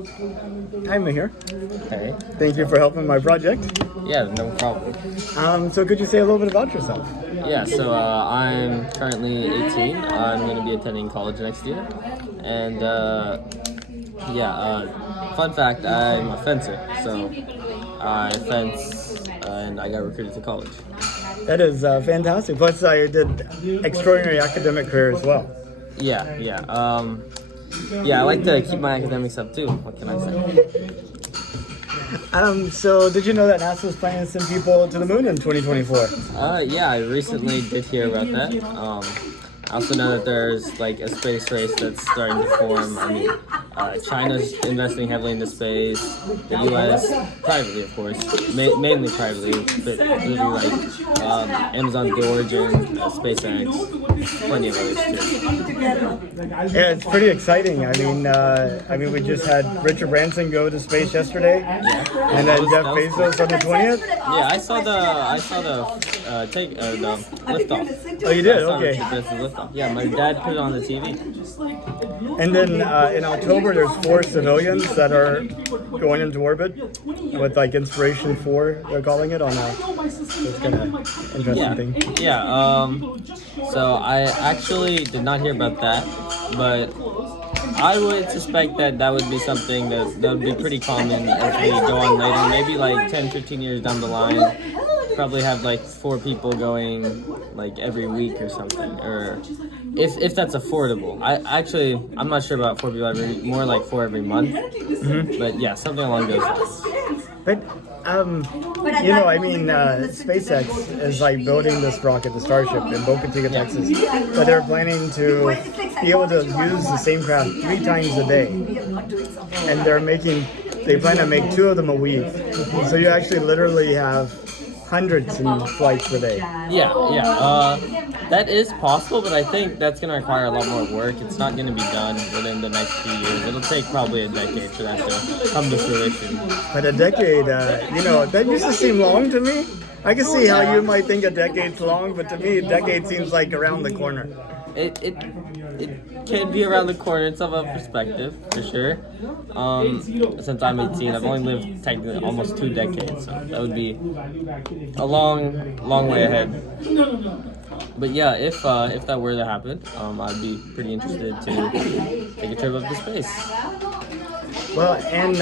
Hi, Mihir. Okay. Thank you for helping my project. Yeah, no problem. So could you say a little bit about yourself? Yeah, so I'm currently 18. I'm going to be attending college next year. And fun fact, I'm a fencer. So I fence and I got recruited to college. That is fantastic. Plus, I did extraordinary academic career as well. Yeah, I like to keep my academics up too. What can I say? So did you know that NASA is planning to send people to the moon in 2024? Yeah, I recently did hear about that. I also know that there's like a space race that's starting to form. I mean, China's investing heavily into space. The U.S. privately, of course, mainly privately, but literally like Amazon's Blue Origin, SpaceX, plenty of others too. Yeah, it's pretty exciting. I mean, we just had Richard Branson go to space yesterday, and then Jeff Bezos on the 20th. Yeah, I saw the liftoff. Oh, you did? I saw Okay. Richard Branson's liftoff. Yeah, my dad put it on the TV. And then in October, there's 4 civilians that are going into orbit with like Inspiration 4, they're calling it, on it's kind of interesting thing. Yeah. So I actually did not hear about that, but I would suspect that would be something that would be pretty common as we go on later, maybe like 10, 15 years down the line. Probably have like 4 people going like every week or something, or if that's affordable. I'm not sure about 4 people more like 4 every month. But yeah, something along those lines. But SpaceX is like building this rocket, the Starship, in Boca Chica, Texas. But they're planning to be able to use the same craft 3 times a day, and they plan to make 2 of them a week. So you actually literally have hundreds in flights per day. That is possible, but I think that's going to require a lot more work. It's not going to be done within the next few years. It'll take probably a decade for that to come to fruition. But a decade, that used to seem long to me. I can see how you might think a decade's long, but to me, a decade seems like around the corner. It can be around the corner. It's of a perspective, for sure. Since I'm 18, I've only lived technically almost 2 decades, so that would be a long way ahead. But yeah, if that were to happen, I'd be pretty interested to take a trip up to space. Well, in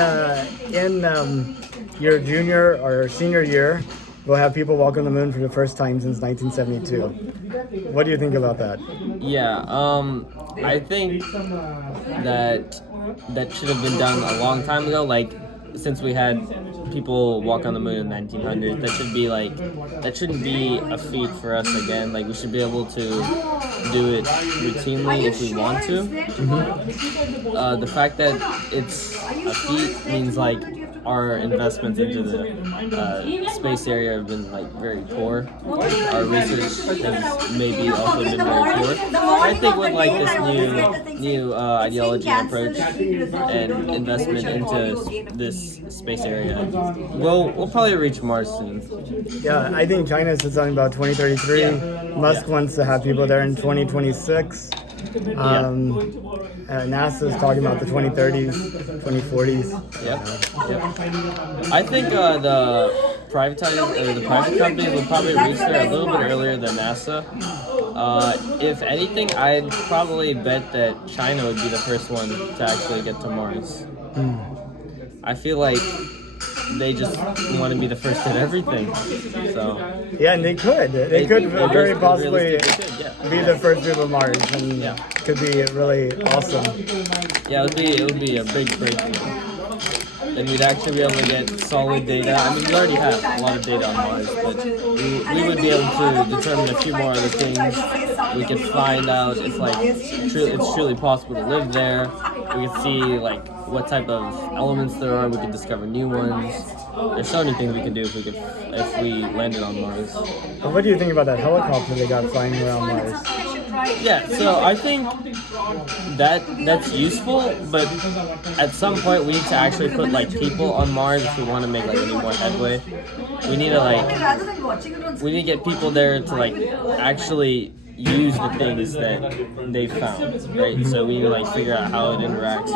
your junior or senior year, we'll have people walk on the moon for the first time since 1972. What do you think about that? Yeah, I think that should have been done a long time ago. Like, since we had people walk on the moon in the 1900s, that shouldn't be a feat for us again. Like, we should be able to do it routinely if we want to. The fact that it's a feat means like our investments into the space area have been like very poor. Our research has maybe also been very poor. I think with like this new ideology and approach and investment into this space area, we'll probably reach Mars soon. Yeah, I think China said something about 2033. Musk wants to have people there in 2026. NASA is talking about the 2030s, 2040s. Yep. I think the private companies will probably reach there a little bit earlier than NASA. If anything, I'd probably bet that China would be the first one to actually get to Mars. I feel like they just want to be the first at everything. So yeah, and they could very possibly be the first people on Mars, and could be really awesome. Yeah, it would be a big breakthrough. Then we'd actually be able to get solid data. I mean, we already have a lot of data on Mars, but we would be able to determine a few more other things. We could find out if it's truly possible to live there. We could see like what type of elements there are. We could discover new ones. There's so many things we could do if we landed on Mars. Well, what do you think about that helicopter they got flying around Mars? Yeah, so I think that's useful, but at some point we need to actually put like people on Mars if we want to make like any more headway. We need to get people there to like actually use the things that they found, right? So we need to like figure out how it interacts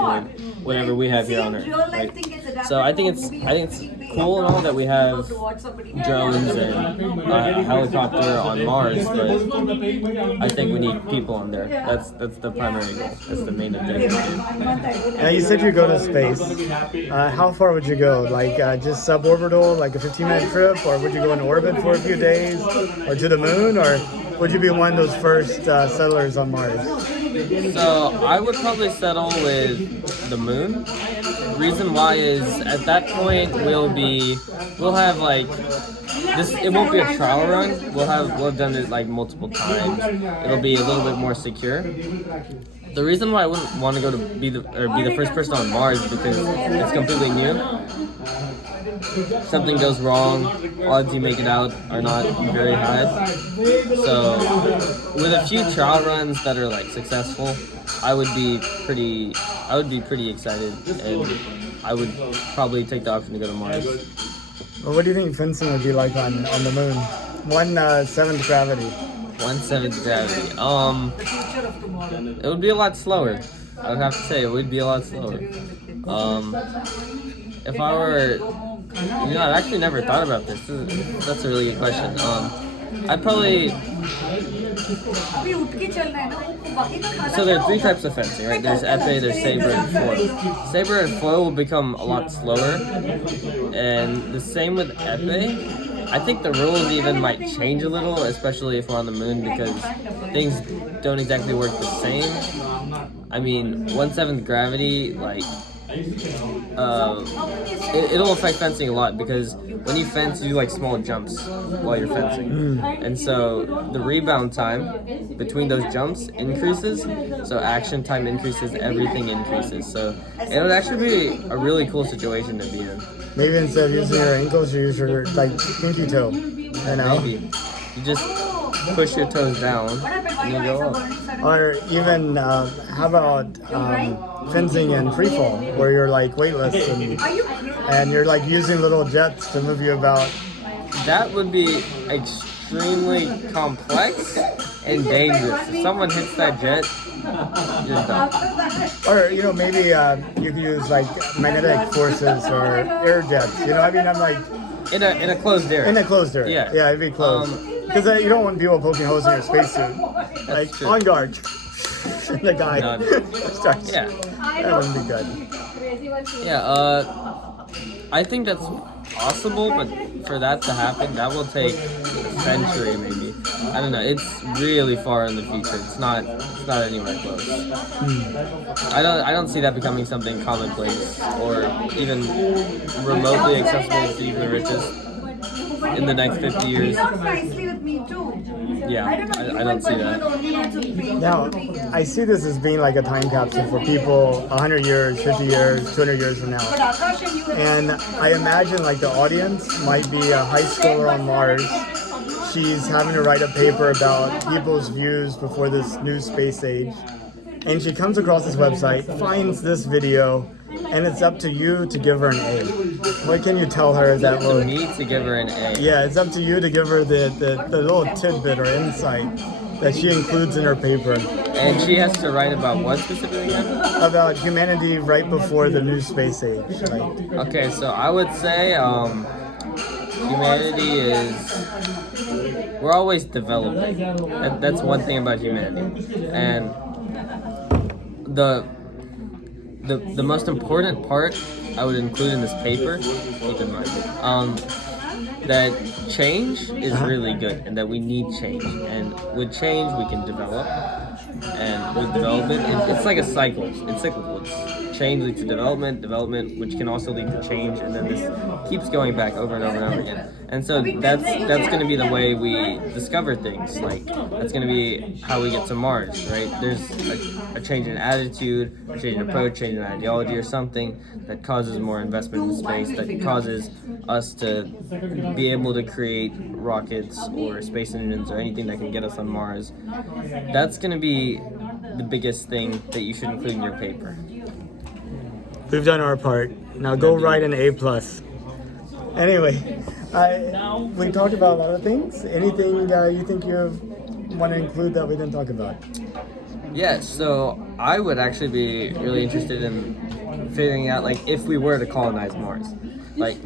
with whatever we have here on Earth, right? So I think it's cool and all that we have drones and a helicopter on Mars, but I think we need people on there. That's the primary goal. That's the main objective. Now you said you go to space. How far would you go? Like just suborbital, like a 15-minute trip, or would you go in orbit for a few days, or to the moon, or would you be one of those first settlers on Mars? So I would probably settle with the moon. Reason why is at that point we'll have like this. It won't be a trial run. We'll have done it like multiple times. It'll be a little bit more secure. The reason why I wouldn't want to go to be the first person on Mars is because it's completely new. Something goes wrong, odds you make it out are not very high. So with a few trial runs that are like successful, I would be pretty excited, and I would probably take the option to go to Mars. Well, what do you think fencing would be like on the moon? 1/7 gravity. 1/7 gravity. It would be a lot slower. I would have to say it would be a lot slower. If I were, I've actually never thought about this. That's a really good question. I'd probably. So there are three types of fencing, right? There's épée, there's saber, and foil. Saber and foil will become a lot slower, and the same with épée. I think the rules even might change a little, especially if we're on the moon, because things don't exactly work the same. I mean, 1/7 gravity, like, it'll affect fencing a lot, because when you fence, you do like small jumps while you're fencing, and so the rebound time between those jumps increases, so action time increases, everything increases, so it would actually be a really cool situation to be in. Maybe instead of using your ankles, you use your like pinky toe. Maybe you just push your toes down and you go up. Or even how about fencing in free fall, where you're like weightless and you're like using little jets to move you about. That would be extremely complex and dangerous. If someone hits that jet, you're done. Or maybe you could use like magnetic forces or air jets. I'm like in a closed area. In a closed area. Yeah, it'd be closed. Because you don't want people poking holes in your spacesuit. Like true. on guard. And the guy starts. Yeah. That wouldn't be good. Yeah. I think that's possible, but for that to happen, that will take a century maybe. I don't know. It's really far in the future. It's not anywhere close. I don't see that becoming something commonplace or even remotely accessible to even the richest in the next 50 years. Yeah, I don't see that. Now, I see this as being like a time capsule for people 100 years, 50 years, 200 years from now. And I imagine like the audience might be a high schooler on Mars. She's having to write a paper about people's views before this new space age. And she comes across this website, finds this video, and it's up to you to give her an A. What can you tell her that will... It's up to me to give her an A. Yeah, it's up to you to give her the little tidbit or insight that she includes in her paper. And she has to write about what specifically again? About humanity right before the new space age. Okay, so I would say humanity is... We're always developing. That's one thing about humanity. And the most important part I would include in this paper, keep in mind, that change is really good and that we need change. And with change, we can develop. And with development, it's like a cycle. It's cyclical. It's change leads to development, which can also lead to change, and then this keeps going back over and over and over again. And so that's going to be the way we discover things. Like, that's going to be how we get to Mars, right? There's a change in attitude, a change in approach, change in ideology, or something that causes more investment in space, that causes us to be able to create rockets or space engines or anything that can get us on Mars. That's going to be the biggest thing that you should include in your paper. We've done our part. Now go write an A+. Anyway, we talked about a lot of things. Anything you think you want to include that we didn't talk about? Yeah, so I would actually be really interested in figuring out like if we were to colonize Mars, like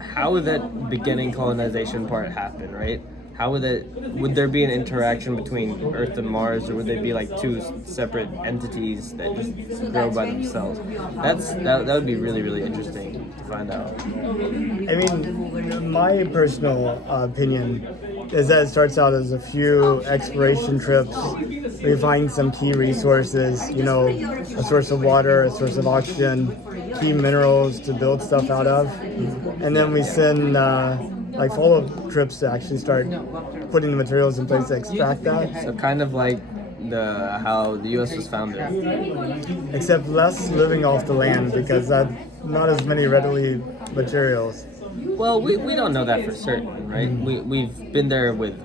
how would that beginning colonization part happen, right? How would there be an interaction between Earth and Mars, or would they be like two separate entities that just grow by themselves? That would be really, really interesting to find out. I mean, my personal opinion is that it starts out as a few exploration trips. We find some key resources, you know, a source of water, a source of oxygen, key minerals to build stuff out of. And then we send like follow-up trips to actually start putting the materials in place to extract that. So kind of like how the U.S. was founded. Except less living off the land because that not as many readily materials. Well, we don't know that for certain, right? We've been there with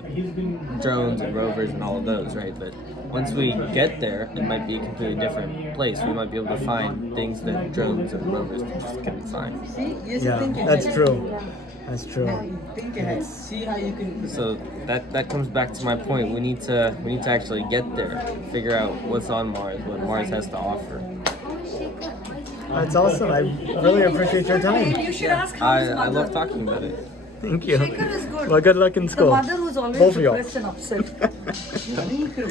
drones and rovers and all of those, right? But once we get there, it might be a completely different place. We might be able to find things that drones and rovers just couldn't find. Yeah, that's true. That's true. So that comes back to my point. We need to actually get there, figure out what's on Mars, what Mars has to offer. That's awesome. I really appreciate your time. You should ask how his I mother. love talking about it. Thank you. Shaker is good. Well, good luck in The school. mother who's always Both of y'all. depressed and upset.